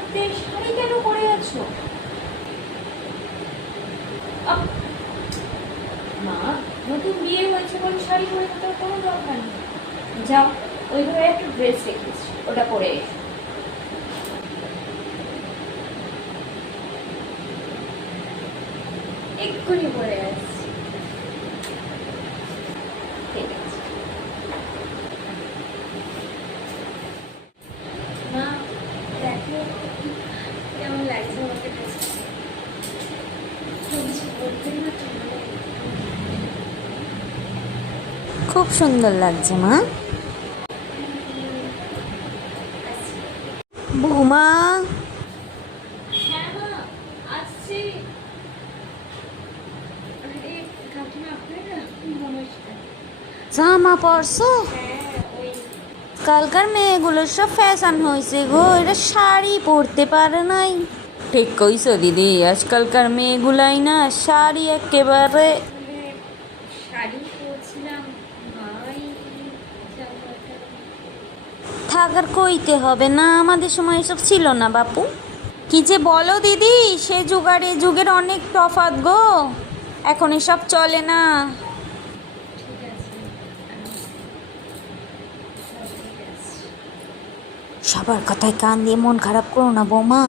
মধ্যে শাড়ি কেন পরে আছো? আহ, মা, নতুন বিয়ে হয়েছে বলে শাড়ি পরে থাকার কোনো দরকার নেই। যাও, ওই ঘরে একটা ড্রেস রেখেছি, ওটা পরে এসো। এক্ষুনি পরে আসছি। ঠিক আছে মা, দেখো কেমন লাগছে আমাকে ড্রেসটা। কিছু বলতে না তোমার? খুব সুন্দর লাগছে মা। বৌমা, হ্যাঁ মা, আসছি। আরে কাকিমা, আপনারা নমস্কার। জামা পরছো? হ্যাঁ, ওই কালকার মেয়েগুলোর সব ফ্যাশন হয়েছে গো, এটা শাড়ি পরতে পারে নাই। ঠিক কইছো দিদি, আজকালকার মেয়েগুলাই না শাড়ি একেবারে। আসলে শাড়ি পরছিলাম, মাই জামাটা। থাকার কইতে হবে না, আমাদের সময় এসব ছিল না বাপু। কি যে বলো দিদি, সে যুগ আর এ যুগের অনেক তফাৎ গো, এখন এসব চলে না। ঠিক আছে, আমি ঠিক আছে। সবার কথায় কান দিয়ে মন খারাপ করো না বৌমা।